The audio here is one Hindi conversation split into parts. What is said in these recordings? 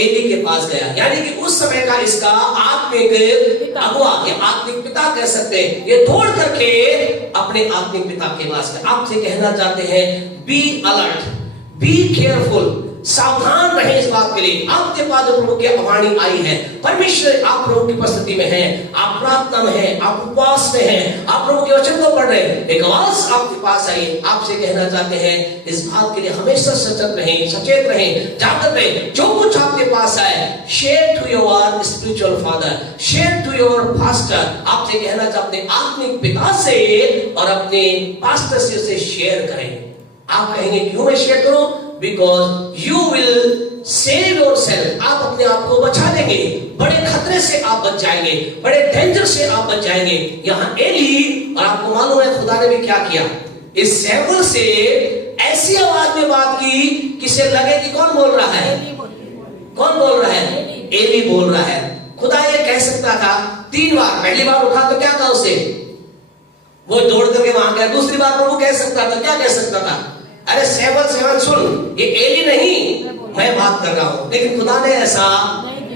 एली के पास गया, यानी कि उस समय का इसका आत्मिक अगुआ या आत्मिक पिता कह सकते हैं, ये दौड़ करके अपने आत्मिक पिता के पास गया। आपसे कहना चाहते हैं बी अलर्ट, बी केयरफुल, सावधान रहे इस बात के लिए। आपके पास जो प्रभु की वाणी आई है, परमेश्वर आप प्रभु की उपस्थिति में हैं, आप प्रार्थना में हैं, आप उपवास में हैं, आप प्रभु के वचन को पढ़ रहे हैं, एक आवाज आपके पास आई। आपसे कहना चाहते हैं इस बात के लिए हमेशा सचेत रहें, सचेत रहें, जागृत रहें। जो कुछ आपके पास आए, share to your spiritual father, share to your pastor. आपसे कहना चाहते हैं आत्मिक पिता से और अपने पास्टर से उसे शेयर करें। आप कहेंगे क्यों मैं शेयर करूं? Because you will save yourself, आप अपने आप को बचा लेंगे, बड़े खतरे से आप बच जाएंगे, बड़े डेंजर से आप बच जाएंगे। यहाँ एली, और आपको मालूम है खुदा ने भी क्या किया, इस सैमुअल से ऐसी आवाज में बात की कि से लगे कि कौन बोल रहा है, कौन बोल रहा है, एली बोल रहा है। खुदा ये कह सकता था 3 बार, पहली बार उठा तो क्या कहा उसे, वो दौड़ करके वहां गया। दूसरी बार प्रभु कह सकता था, क्या कह सकता था, अरे सैमुअल सुन, ये एली नहीं, मैं बात कर रहा हूं। लेकिन खुदा ने ऐसा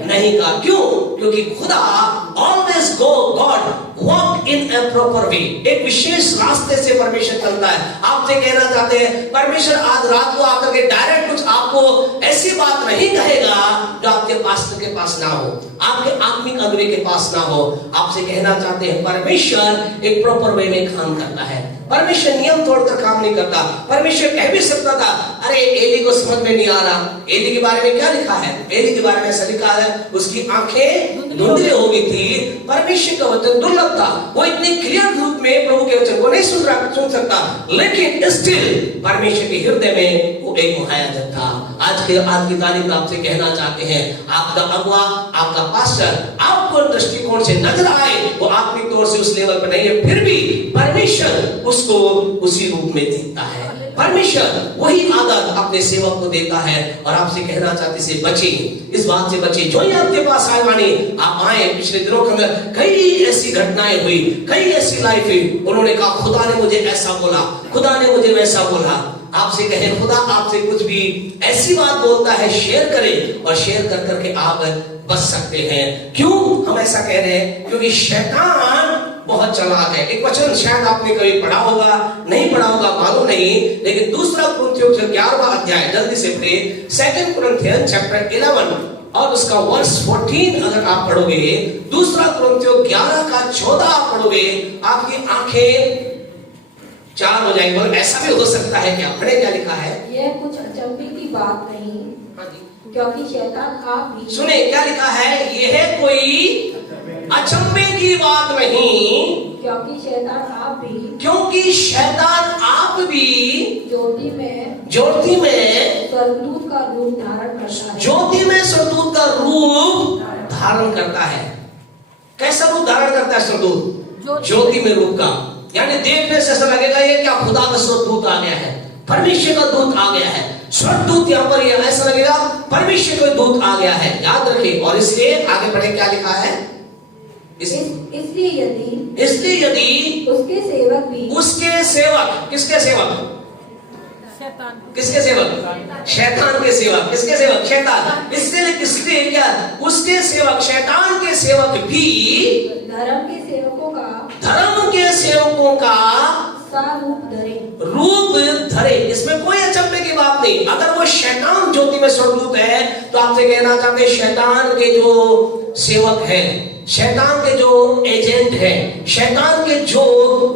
नहीं कहा। क्यों? क्योंकि खुदा always God walk in A proper way, एक विशेष रास्ते से परमेश्वर चलता है। आपसे कहना चाहते हैं परमेश्वर आज रात को आकर के डायरेक्ट कुछ आपको ऐसी बात नहीं कहेगा जो आपके पास्टर के पास ना हो, आपके आत्मिक अगुवे के पास ना हो। आपसे कहना चाहते हैं परमेश्वर एक प्रॉपर वे में काम करता है। परमेश्वर नियम तोड़कर काम नहीं करता। परमेश्वर कह भी सकता था अरे एली को समझ में नहीं आ रहा, एली के बारे में क्या लिखा है, एली के बारे में ऐसा लिखा है उसकी आंखें धुंधली हो गई थी। परमेश्वर का वचन दुर्लभ था, वो इतनी क्लियर रूप में प्रभु के वचन को नहीं सुन सकता, लेकिन स्टिल परमेश्वर के हृदय में वो एक मुहायजत था। आज की तारीख आपसे कहना चाहते हैं आपका अगुआ, आपका पास्टर आपको दृष्टिकोण से नजर आए, वो आत्मिक तौर से उस लेवल पर नहीं है, फिर भी परमेश्वर उसको उसी रूप में देखता है। परमेश्वर वही आदत अपने सेवक को देता है। और आपसे कहना चाहते से बचे, इस बात से बचे। जो ही आपके पास आए माने आप आए, पिछले दिनों के अंदर कई ऐसी घटनाएं हुई, कई ऐसी लाइफ हुई, उन्होंने कहा खुदा ने मुझे ऐसा बोला, खुदा ने मुझे वैसा बोला। आपसे कहें खुदा आपसे कुछ भी ऐसी बात बोलता है, शेयर करें, और शेयर कर करके आप बच सकते हैं। क्यों हम ऐसा कह रहे हैं? क्योंकि शैतान बहुत चालाक है। एक वचन शायद आपने कभी पढ़ा होगा, नहीं पढ़ा होगा मालूम नहीं, लेकिन दूसरा कुरिन्थियों 11वां अध्याय, जल्दी से पढ़े, 2 कुरिन्थियन चैप्टर 11 और उसका वर्स 14 अगर आप पढ़ोगे, दूसरा कुरिन्थियों 11 का 14 आप पढ़ोगे, आपकी आंखें चार हो जाएंगे। और ऐसा भी हो सकता है क्या, पढ़े क्या लिखा है, यह कुछ अचंभे की बात नहीं, क्योंकि शैतान आप भी, सुने क्या लिखा है, यह कोई अचंभे की बात नहीं, क्योंकि शैतान आप भी, क्योंकि शैतान आप भी ज्योति में स्वर्गदूत का रूप धारण करता है। ज्योति में स्वर्गदूत का रूप धारण करता है। कैसा रूप धारण करता है स्वर्गदूत? ज्योति में रूप का, यानी देखने से ऐसा लगेगा ये क्या खुदा का स्वर्गदूत आ गया है, परमेश्वर का दूत आ गया है। स्वर्गदूत यहाँ पर ये ऐसा लगेगा परमेश्वर का दूत आ गया है, याद रखिए। और इसलिए आगे बढ़े क्या लिखा है, इसलिए यदि उसके सेवक भी, उसके सेवक, किसके सेवक? किसके सेवक? शैतान के सेवक। किसके सेवक? शैतान। इसलिए क्या, उसके सेवक, शैतान के सेवक भी धर्म के सेवकों का रूप धरे। इसमें कोई अचंभे की बात नहीं। अगर वो शैतान ज्योति में स्वर्गदूत है तो आपसे कहना चाहते हैं शैतान के जो सेवक हैं, शैतान के जो एजेंट हैं, शैतान के जो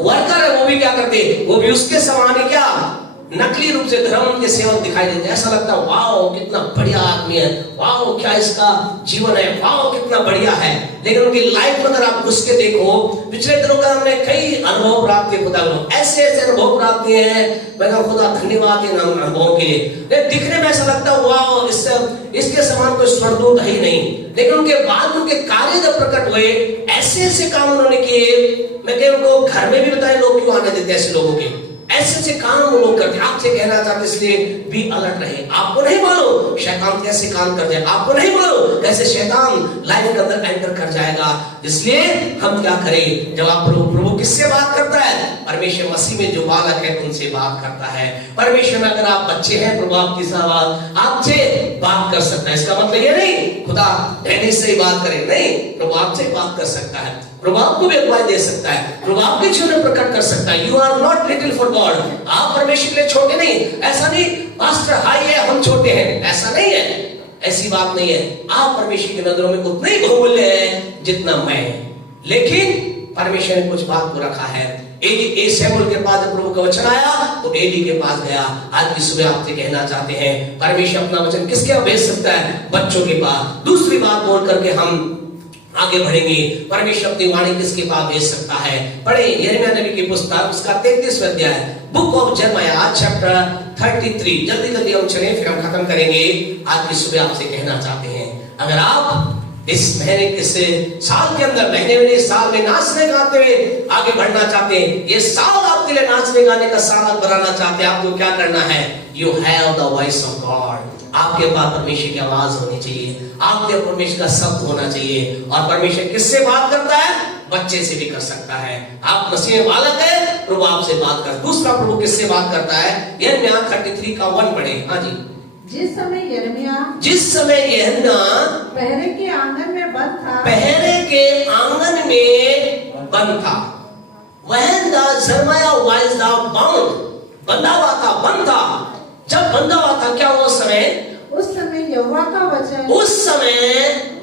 वर्कर है, वो भी क्या करते हैं, वो भी उसके समान ही क्या नकली रूप से धर्म के सेवक दिखाई देते हैं। ऐसा लगता है वाओ कितना बढ़िया आदमी है, वाओ क्या इसका जीवन है, वाओ कितना बढ़िया है। लेकिन उनकी लाइफ में अगर आप घुस के देखो, पिछले दिनों का हमने कई अनुभव प्राप्त किए, खुदा ऐसे अनुभव प्राप्त किए हैं। मैं कहूँ खुदा धन्यवाद इन अनुभवों के लिए। दिखने में ऐसा लगता है वाओ इसके समान कोई स्वर्गदूत है ही नहीं, लेकिन उनके बाद उनके कार्य जब प्रकट हुए, ऐसे ऐसे काम उन्होंने किए। मैं कह उनको घर में भी बताए लोग क्यों आने देते ऐसे लोगों के, ऐसे ऐसे काम वो लोग करते हैं। आपसे कहना चाहते इसलिए भी अलर्ट रहे। आपको नहीं मालूम शैतान कैसे काम कर जाए, आपको नहीं मालूम कैसे शैतान लाइफ के अंदर एंटर कर जाएगा। इसलिए हम क्या करें, जब आप प्रभु किससे बात करता है, परमेश्वर मसीह में जो बालक है उनसे बात करता है। परमेश्वर में अगर आप बच्चे हैं, प्रभु आपकी आपसे बात कर सकता है। इसका मतलब ये नहीं खुदा टेनिस से ही बात करे, नहीं, प्रभु आपसे बात कर सकता है। प्रभु आपको भी अगुवाई दे सकता है, प्रभु आपके जीवन में प्रकट कर सकता है। You are not little for God. आप परमेश्वर के लिए छोटे नहीं। ऐसा नहीं मास्टर हाई है हम छोटे हैं, ऐसा नहीं है, ऐसी बात नहीं है। आप परमेश्वर की नजरों में उतने ही बहुमूल्य हैं जितना मैं। लेकिन परमेश्वर ने कुछ बात को रखा है। एली शमूएल के पास जब प्रभु का वचन आया तो एली के पास गया। आज की सुबह आपसे कहना चाहते हैं, परमेश्वर अपना वचन किसके पास भेज सकता है, बच्चों के पास। दूसरी बात बोल करके हम आगे बढ़ेंगे, परमेश्वर अपनी वाणी किसके पास भेज सकता है। पढ़े यिर्मयाह नबी की पुस्तक उसका 33वां अध्याय, बुक ऑफ यिर्मयाह चैप्टर 33। जल्दी जल्दी हम चलें, फिर हम खत्म करेंगे। आज की सुबह आपसे कहना चाहते हैं, अगर आप इस महीने इस साल के अंदर महीने साल में नाचने गाते हुए आगे बढ़ना चाहते हैं, ये साल आपके लिए नाचने गाने का साल बनाना चाहते हैं, आपको क्या करना है, you have the voice of God. आपके पास परमेश्वर की आवाज होनी चाहिए, आपके परमेश्वर का शब्द होना चाहिए। और परमेश्वर किससे बात करता है, बच्चे से भी कर सकता है। आप मसीह में बालक है, प्रभु आपसे बात कर। दूसरा प्रभु किससे बात करता है, यिर्मयाह 33 का 1 पढ़े। हाँ जी। जिस समय यिर्मयाह पहरे के आंगन में बंद था, पहरे के आंगन में बंद था। When the Jeremiah was bound, बंधा हुआ था, बंद था। जब बंधा हुआ था क्या हुआ उस समय यहोवा का वचन, उस समय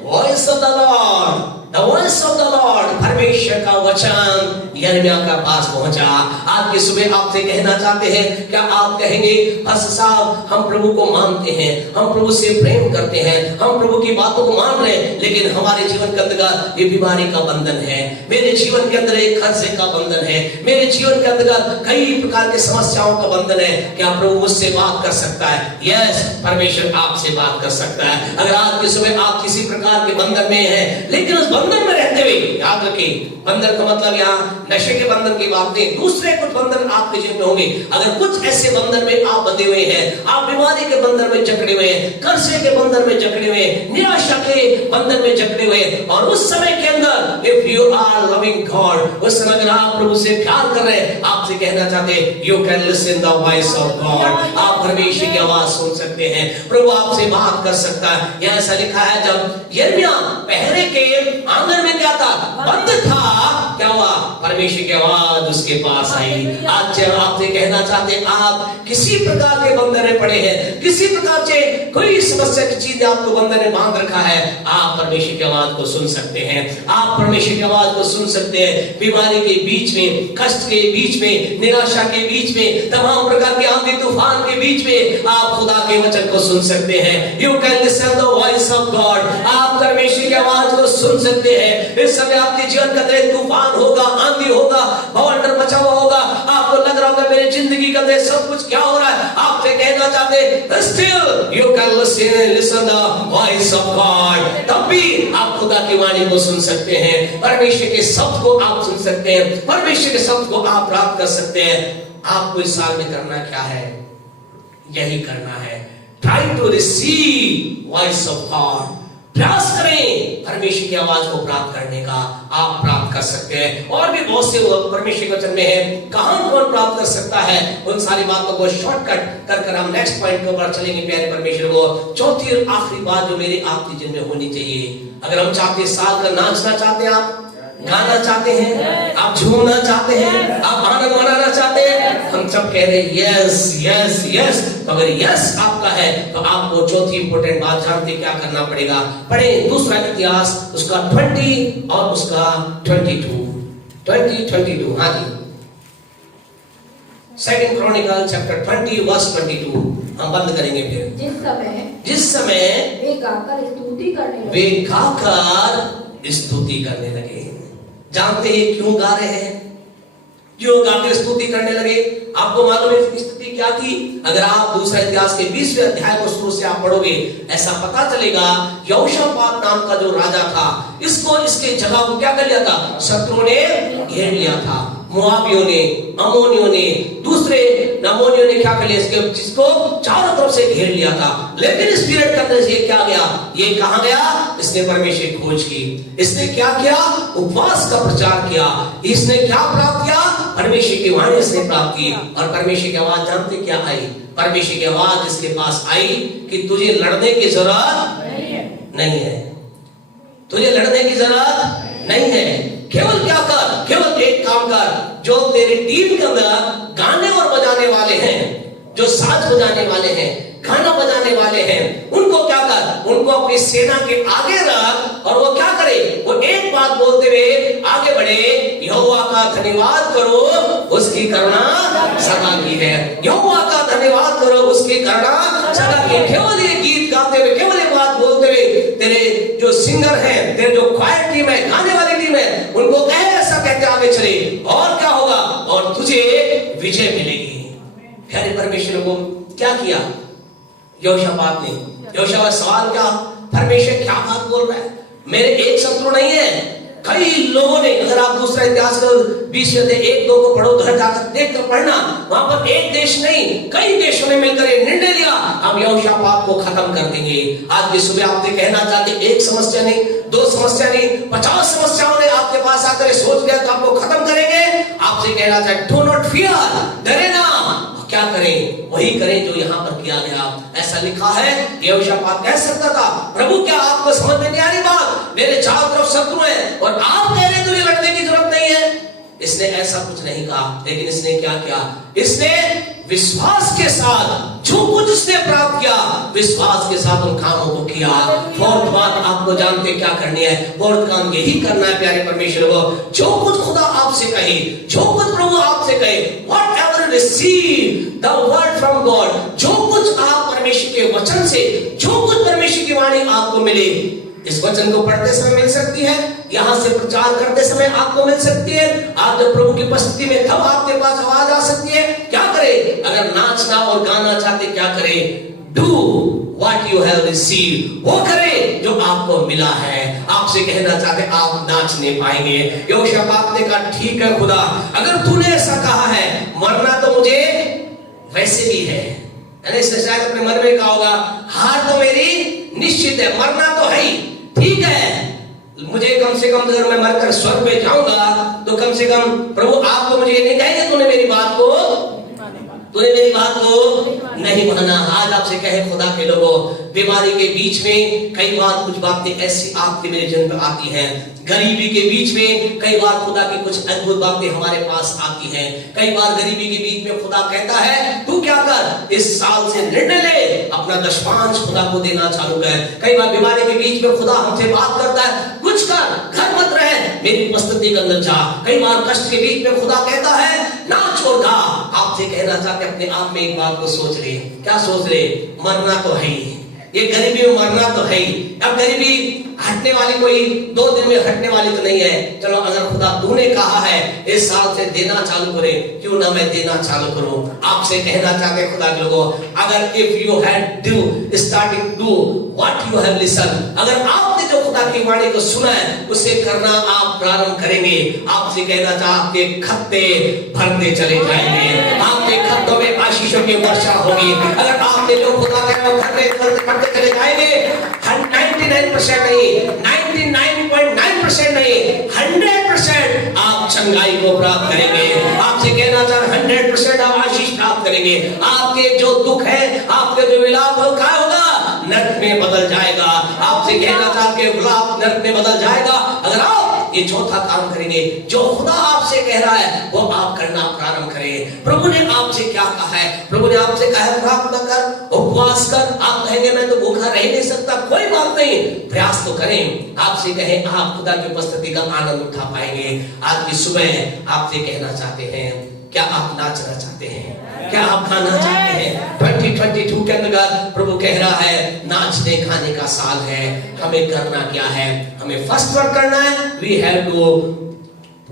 voice of the Lord, the voice of the Lord, परमेश्वर का वचन यिर्मयाह का पास पहुंचा। आज की सुबह आपसे कहना चाहते हैं, क्या आप कहेंगे पास्टर साहब हम प्रभु को मानते हैं, हम प्रभु से प्रेम करते हैं, हम प्रभु की बातों को मान रहे हैं, लेकिन हमारे जीवन के अंदर ये बीमारी का बंधन है, मेरे जीवन के अंदर एक कर्जे का बंधन है, मेरे जीवन के अंदर कई प्रकार की समस्याओं का बंधन है। क्या प्रभु मुझसे बात कर सकता है? यस, परमेश्वर आपसे बात कर सकता है। अगर आज की सुबह आप किसी प्रकार के बंधन में हैं, लेकिन उस बंधन में रहते हुए, याद रखिए बंधन का मतलब यहाँ नशे के बंधन की बात नहीं, दूसरे कुछ बंधन आपके जीवन में होंगे। अगर कुछ ऐसे बंधन में आप बंधे हुए हैं, आप बीमारी के बंधन में जकड़े हुए हैं, कर्जे के बंधन में जकड़े हुए हैं, निराशा के बंधन में जकड़े हुए हैं, और उस समय के अंदर if you are loving God, उस समय अगर आप प्रभु से प्यार कर रहे हैं, आपसे कहना चाहते हैं you can listen the voice of God. आप परमेश्वर की आवाज सुन सकते हैं, प्रभु आपसे बात कर सकता है। यहाँ ऐसा लिखा है, जब यिर्मयाह पहरे के आंगन में क्या था, बंद था, क्या हुआ, परमेश्वर की आवाज उसके पास आई। आज जब आपसे कहना चाहते हैं, आप किसी प्रकार के बंधन में पड़े हैं, किसी प्रकार से कोई समस्या की चीज आपको बंधन में बांध रखा है, आप परमेश्वर की आवाज को सुन सकते हैं। आप परमेश्वर की आवाज को सुन सकते हैं। बीमारी के बीच में, कष्ट के बीच में, निराशा के बीच में, तमाम प्रकार के आंधी तूफान के बीच में आप खुदा के वचन को सुन सकते हैं। You can listen the voice of God. आप परमेश्वर की आवाज को सुन सकते हैं। इस समय आपके जीवन का तूफान होगा, आंधी होगा, भवंडर मचा हुआ होगा, आपको लग रहा होगा मेरी जिंदगी का सब कुछ क्या हो रहा है, आपसे कहना चाहते हैं still you can listen the voice of God. तब भी आप खुदा की वाणी को सुन सकते हैं, परमेश्वर के शब्द को आप सुन सकते हैं, परमेश्वर के शब्द को आप प्राप्त कर सकते हैं। आपको इस साल में करना क्या है, यही करना है, try to receive voice of God. प्रयास करें परमेश्वर की आवाज को प्राप्त करने का, आप प्राप्त कर सकते हैं। और भी बहुत से परमेश्वर के वचन में है, कहां कौन प्राप्त कर सकता है, उन सारी बातों को शॉर्टकट कर हम नेक्स्ट पॉइंट के ऊपर चलेंगे। प्यारे परमेश्वर को चौथी और आखिरी बात जो मेरे आपके जीवन में होनी चाहिए, अगर हम चाहते हैं साल का नाचना चाहते हैं, आप गाना चाहते हैं, आप झूमना चाहते हैं, आप आनंद मनाना चाहते हैं, हम सब कह रहे हैं यस यस यस। तो अगर यस आपका है तो आपको चौथी इंपोर्टेंट बात जानते क्या करना पड़ेगा। पढ़े दूसरा इतिहास उसका 20 और उसका 22। हाँ जी, सेकंड क्रॉनिकल चैप्टर 20 वर्स 22 हम बंद करेंगे। फिर जिस समय वे गाकर स्तुति करने लगे। जानते हैं क्यों गा रहे हैं, क्यों गाकर स्तुति करने लगे? आपको मालूम है स्थिति क्या थी? अगर आप दूसरा इतिहास के 20वें अध्याय को शुरू से आप पढ़ोगे, ऐसा पता चलेगा यहोशापात नाम का जो राजा था, इसको इसके जगह को क्या कर लिया था, शत्रुओं ने घेर लिया था। मोआबियों ने, अमोनियों ने, दूसरे दूसरे नामोनियों ने क्या कर लिया, इसके जिसको चारों तरफ से घेर लिया था, लेकिन इस पीरियड के अंदर ये क्या गया, ये कहां गया, इसने परमेश्वर की खोज की, इसने क्या किया, उपवास का प्रचार किया, इसने क्या प्राप्त किया, परमेश्वर की वाणी इसने प्राप्त की। और परमेश्वर की आवाज जानते क्या आई, परमेश्वर की आवाज इसके पास आई कि तुझे लड़ने की जरूरत नहीं है, तुझे लड़ने की जरूरत नहीं है, केवल क्या कर, केवल एक काम कर, जो तेरी टीम के अंदर गाने और बजाने वाले हैं, जो साज बजाने वाले हैं, गाना बजाने वाले हैं, उनको क्या कर, उनको अपनी सेना के आगे रख, और वो क्या करे, वो एक बात बोलते हुए आगे बढ़े, यहोवा का धन्यवाद करो, उसकी करुणा सदा की है, यहोवा का धन्यवाद करो, उसकी करुणा सदा की है। केवल ये गीत गाते हुए, केवल ये बात बोलते हुए, तेरे जो सिंगर हैं, तेरे जो क्वायर टीम है, गाने वाली टीम है, उनको कहे ऐसा कहते आगे चले, और क्या होगा, और तुझे विजय मिलेगी। प्यारे परमेश्वर को क्या किया यहोशापात ने, यहोशापात सवाल क्या, परमेश्वर क्या बात बोल रहा है, मेरे एक शत्रु नहीं है, कई लोगों ने, अगर आप दूसरा इतिहास को 20 अध्याय 1-2 को पढ़ो, घर जाकर देख कर पढ़ना, वहां पर एक देश नहीं कई देशों ने मिलकर निर्णय लिया, हम यहोशापात को खत्म कर देंगे। आज की सुबह आपसे कहना चाहते, एक समस्या नहीं, 2 समस्या नहीं, 50 समस्याओं ने आपके पास आकर सोच लिया तो आपको खत्म करेंगे। आपसे कहना चाहते, डू नॉट फियर, डरे ना, क्या करें, वही करें जो यहाँ पर किया गया। ऐसा लिखा है, यहोशापात कह सकता था, प्रभु क्या आपको समझ में नहीं आ रही बात, मेरे चारों तरफ शत्रु हैं और आप कह रहे तुझे लड़ने की जरूरत नहीं है। इसने ऐसा कुछ नहीं कहा, लेकिन इसने क्या किया, इसने विश्वास के साथ जो कुछ उसने प्राप्त किया, विश्वास के साथ उन कामों को किया। फोर्थ बात आपको जानते क्या करनी है, फोर्थ काम यही करना है प्यारे परमेश्वर को, जो कुछ खुदा आपसे कहे, जो कुछ प्रभु आपसे कहे, whatever receive the word from God, जो कुछ आप परमेश्वर के वचन से, जो कुछ परमेश्वर की वाणी आपको मिले, इस वचन को पढ़ते समय मिल सकती है, यहां से प्रचार करते समय आपको मिल सकती है, आप जब प्रभु की उपस्थिति में तब आपके पास आवाज आ सकती है। क्या करे, अगर नाचना और गाना चाहते क्या करे, do what you have received, वो करे जो आपको मिला है। आपसे कहना चाहते आप नाच नहीं पाएंगे। यहोशापात ने कहा ठीक है खुदा, अगर तूने ऐसा कहा है, मरना तो मुझे वैसे भी है, इसने शायद अपने मन में कहा होगा, हार तो मेरी निश्चित है, मरना तो है ही, ठीक है, मुझे कम से कम अगर मैं मरकर स्वर्ग में जाऊंगा तो कम से कम प्रभु आप तो मुझे ये नहीं कहेंगे तूने मेरी बात को नहीं माना। आज आपसे कहे खुदा के लोगों, बीमारी के बीच में कई बार कुछ बातें ऐसी आपके मेरे जन्म में आती हैं, गरीबी के बीच में कई बार खुदा की कुछ अद्भुत बातें हमारे पास आती हैं। कई बार गरीबी के बीच में खुदा कहता है तू क्या कर, इस साल से निर्णय ले, अपना दशमांश खुदा को देना चालू कर। कई बार बीमारी के बीच में खुदा हमसे बात करता है, कुछ कर, घर मत रहे, मेरी उपस्थिति के अंदर जा। कई बार कष्ट के बीच में खुदा कहता है ना छोड़ दा। आपसे कहना चाहते अपने आप में एक बात को सोच ले, क्या सोच ले, मरना तो है ही, ये गरीबी में मरना तो है ही। अब गरीबी हटने वाली कोई 2 दिन में हटने वाली तो नहीं है। चलो अगर खुदा तूने कहा है इस साल से देना चालू करे, क्यों ना मैं देना चालू करूं। आपसे कहना चाहते हैं खुदा के लोगों, अगर if you had do starting do what you have listen, अगर आपने जो खुदा की वाणी को सुना है उसे करना आप प्रारंभ करेंगे। आपसे कहना चाहते आपके खत्ते भरते चले जाएंगे, आपके खत्तों में आशीषों की वर्षा होगी। अगर आपने जो खुदा का भरते चले जाएंगे, 99% नहीं, 99.9% नहीं, 100% आप चंगाई को प्राप्त करेंगे। आपसे कहना चाह 100% आप आशीष प्राप्त करेंगे। आपके जो दुख है, आपके जो विलाप हो, क्या होगा, नर्क में बदल जाएगा। आपसे कहना चाहते हैं विलाप नर्क में बदल जाएगा अगर आप ये चौथा काम करेंगे। जो खुदा आपसे कह रहा है वो आप करना प्रारंभ करें। प्रभु ने आपसे क्या कहा है, प्रभु ने आपसे कहा है प्रार्थना कर, उपवास कर। आप कहेंगे मैं तो भूखा रह नहीं सकता, कोई बात नहीं, प्रयास तो करें। आपसे कहें आप खुदा की उपस्थिति का आनंद उठा पाएंगे। आज की सुबह आपसे कहना चाहते हैं, क्या आप नाचना चाहते हैं, क्या आप गाना चाहते हैं। 2022 के अंदर प्रभु कह रहा है नाचने खाने का साल है। हमें करना क्या है, हमें फर्स्ट वर्क करना है, वी हैव टू।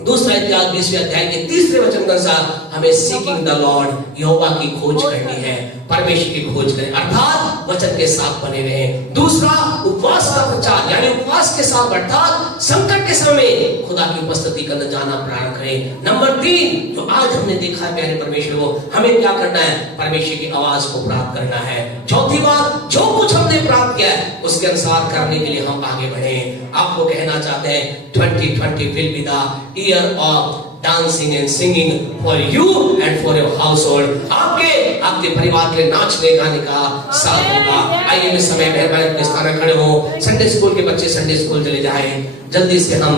दूसरा इतिहास 20वें अध्याय के 3 वचन के अनुसार हमें सीकिंग द लॉर्ड, यहोवा की खोज करनी है, परमेश्वर की खोज करें, अर्थात वचन के साथ बने रहें। दूसरा उपवास का पश्चात यानी उपवास के साथ अर्थात संकट के समय में खुदा की उपस्थिति के अंदर जाना प्रारंभ करें। नंबर 3 जो आज हमने देखा है प्यारे परमेश्वर को, हमें क्या करना है? परमेश्वर की आवाज को प्राप्त करना है। चौथी बात, जो कुछ हमने प्राप्त किया है उसके अनुसार करने के लिए हम आगे बढ़े। आपको कहना चाहते हैं 2020 will be the year of dancing and singing for you and for your household। आपके परिवार के नाचने गाने का साल होगा। आइए इस समय मेहरबानी अपने स्थान पर खड़े हो। संडे स्कूल के बच्चे संडे स्कूल चले जाएं। जल्दी से हम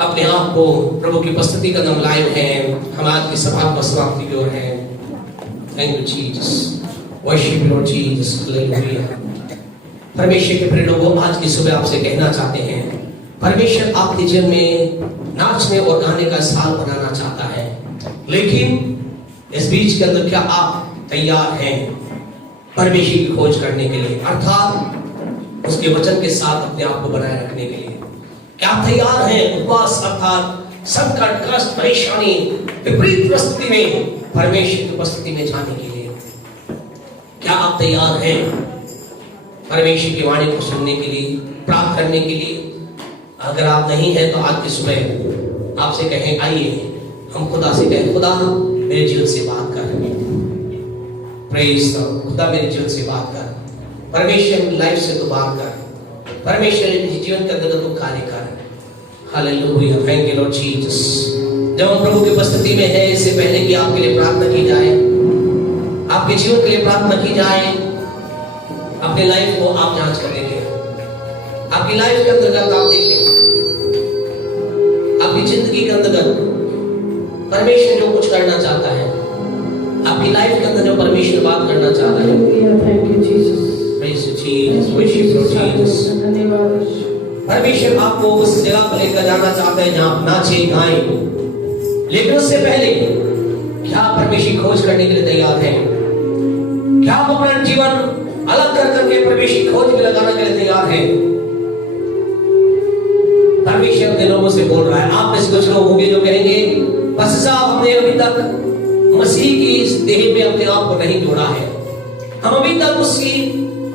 अपने आप को प्रभु की उपस्थिति का नाम लाए हैं। हम आज की सभा को समाप्ति की ओर हैं। Thank you Jesus, worship you Lord Jesus, hallelujah. परमेश्वर के प्रिय लोगों, आज की सुबह आपसे कहना चाहते हैं, परमेश्वर आपके जीवन में नाचने और गाने का साल बनाना चाहता है, लेकिन इस बीच के अंदर क्या आप तैयार हैं परमेश्वर की खोज करने के लिए, अर्थात उसके वचन के साथ अपने आप को बनाए रखने के लिए? क्या आप तैयार हैं उपवास अर्थात संकट, कष्ट, परेशानी, विपरीत परिस्थिति में परमेश्वर की उपस्थिति में जाने के लिए? क्या आप तैयार हैं परमेश्वर की वाणी को सुनने के लिए, प्राप्त करने के लिए? अगर आप नहीं हैं तो आज की सुबह आपसे कहें, आइए हम खुदा से कहें, खुदा मेरे जीवन से बात कर, प्रेज खुदा मेरे जीवन से बात कर, परमेश्वर लाइफ से तो बात कर, परमेश्वर जीवन के अंदर तो कार्य कर। Hallelujah, thank you Lord Jesus. जब हम प्रभु की उपस्थिति में है, इससे पहले कि आपके लिए प्रार्थना की जाए, आपके जीवन के लिए प्रार्थना की जाए, अपने लाइफ को आप जांच कर लेंगे। आपकी लाइफ के अंतर्गत आप देखें, आपकी जिंदगी के अंतर्गत परमेश्वर जो कुछ करना चाहता है, आपकी लाइफ के अंदर जो परमेश्वर बात करना चाहता है। Thank you Jesus, praise Jesus, worship Lord Jesus. धन्यवाद। परमेश्वर आपको उस जगह पर लेकर जाना चाहता है जहां आप नाचे गाएं, लेकिन उससे पहले क्या परमेश्वर की खोज करने के लिए तैयार हैं? क्या आप अपना जीवन अलग कर करके परमेश्वर की खोज में लगाने के लिए तैयार हैं? परमेश्वर अपने लोगों से बोल रहा है। आप में से कुछ लोग होंगे जो कहेंगे, बस साहब हमने अभी तक मसीह की इस देह में अपने आप को नहीं जोड़ा है, हम अभी तक उसकी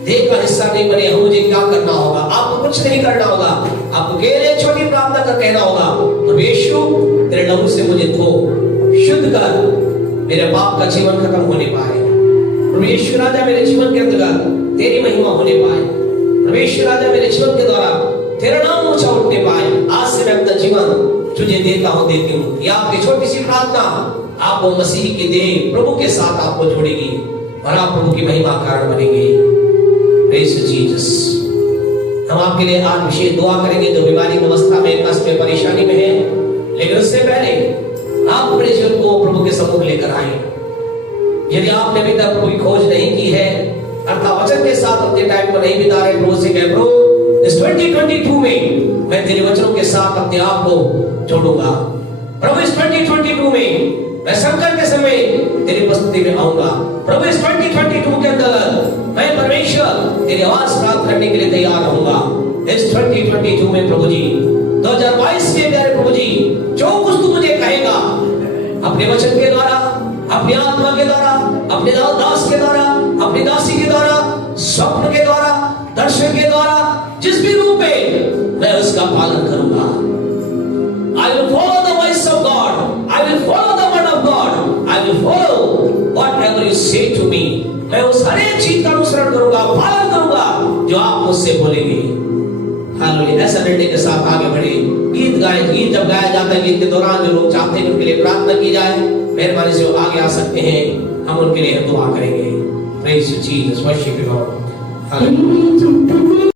देह का हिस्सा नहीं बने, हम मुझे क्या करना होगा? आपको कुछ नहीं करना होगा, आपको केवल एक छोटी प्रार्थना कर कहना होगा, परमेश्वर तेरे लहू से मुझे धो, शुद्ध कर, मेरे पाप का जीवन खत्म होने पाए। परमेश्वर राजा मेरे जीवन के अंदर तेरी महिमा होने पाए। परमेश्वर राजा मेरे जीवन के द्वारा तेरा नाम ऊंचा उठने पाए। आज से मैं अपना जीवन तुझे देता हूं, देती हूं। यह आपकी छोटी सी प्रार्थना आपको मसीह के देह प्रभु के साथ आपको जोड़ेगी और आप प्रभु की महिमा कारण बनेंगे। Praise Jesus. हम आपके लिए आज विशेष दुआ करेंगे जो बीमारी की अवस्था में, कष्ट में, परेशानी में है, लेकिन उससे पहले आप अपने जीवन को प्रभु के सम्मुख लेकर आए। यदि आपने अभी तक प्रभु की खोज नहीं की है, अर्थात वचन के साथ अपने टाइम को नहीं बिता रहे, प्रभु से कह, प्रभु इस 2022 में मैं तेरे वचनों के साथ अपने आप को जोड़ूंगा। प्रभु इस 2022 में मैं संकट के समय तेरी उपस्थिति में आऊंगा। प्रभु इस 2022 के अंदर मैं परमेश्वर तेरी आवाज प्राप्त करने के लिए तैयार रहूंगा। इस 2022 में प्रभु जी, 2022 के प्यारे प्रभु जी, जो कुछ तू मुझे कहेगा अपने वचन के द्वारा, अपनी आत्मा के द्वारा, अपने दास के द्वारा, अपनी दासी के द्वारा, स्वप्न के द्वारा, दर्शन के द्वारा, जिस भी रूप में मैं उसका पालन करूंगा। I will follow the voice of God. I will follow the word of God. I will follow whatever you say to me. मैं उस हर एक चीज का अनुसरण करूंगा, पालन करूंगा जो आप मुझसे बोलेंगे। हालेलुया। ऐसा निर्णय के साथ आगे बढ़े। गीत गाए, गीत जब गाया जाता है, गीत के दौरान जो लोग चाहते हैं उनके लिए प्रार्थना की जाए, मेहरबानी से वो आगे आ सकते हैं, हम उनके लिए दुआ करेंगे। Praise Jesus, worship you Lord. Hallelujah.